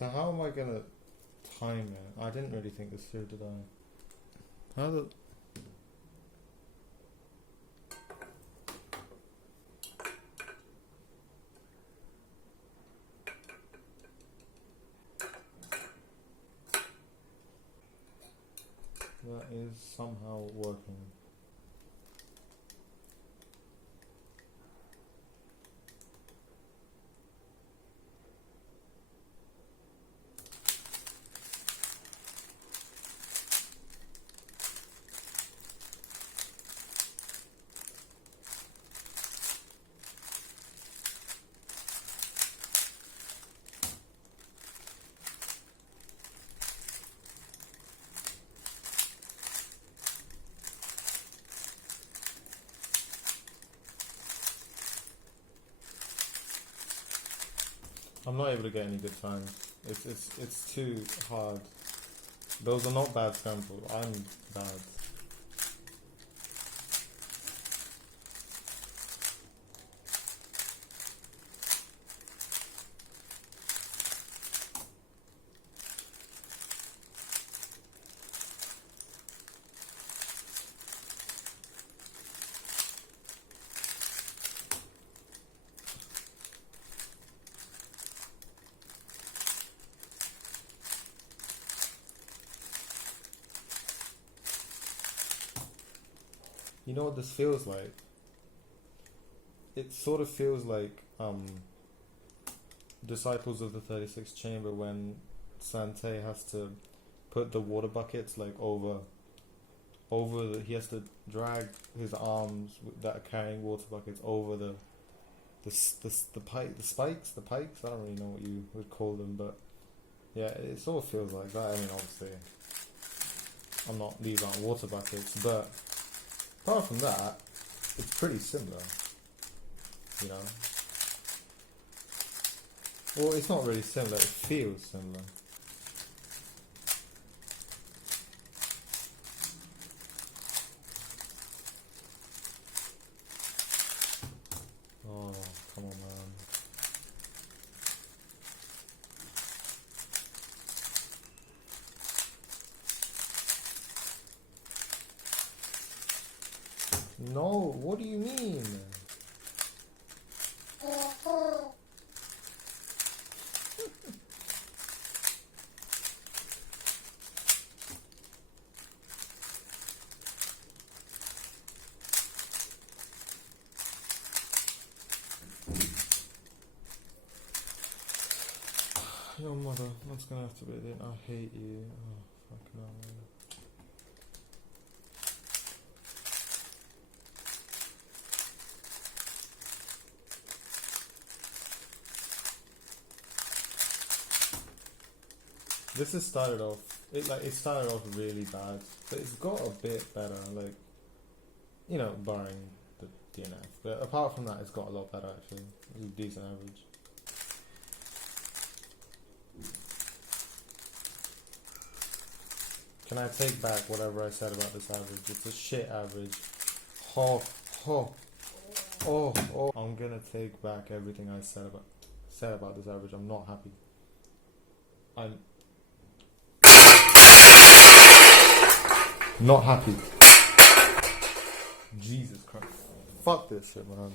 So how am I gonna time it? I didn't really think this through, did I? How the... That is somehow working. I'm not able to get any good times. It's too hard. Those are not bad samples. I'm bad. You know what this feels like? It sort of feels like Disciples of the 36th Chamber when Sante has to put the water buckets like over he has to drag his arms that are carrying water buckets over the spikes. I don't really know what you would call them, but yeah, it sort of feels like that. I mean, obviously, these aren't water buckets, but apart from that, it's pretty similar, you know. Well, it's not really similar, it feels similar. Oh, come on, man. No, what do you mean? Your mother, that's gonna have to be it. I hate you. Oh, fucking hell, man. This has started off. It started off really bad, but it's got a bit better. Like, you know, barring the DNF. But apart from that, it's got a lot better actually. It's a decent average. Can I take back whatever I said about this average? It's a shit average. Oh. I'm gonna take back everything I said about this average. I'm not happy. I'm not happy. Jesus Christ. Fuck this shit, man.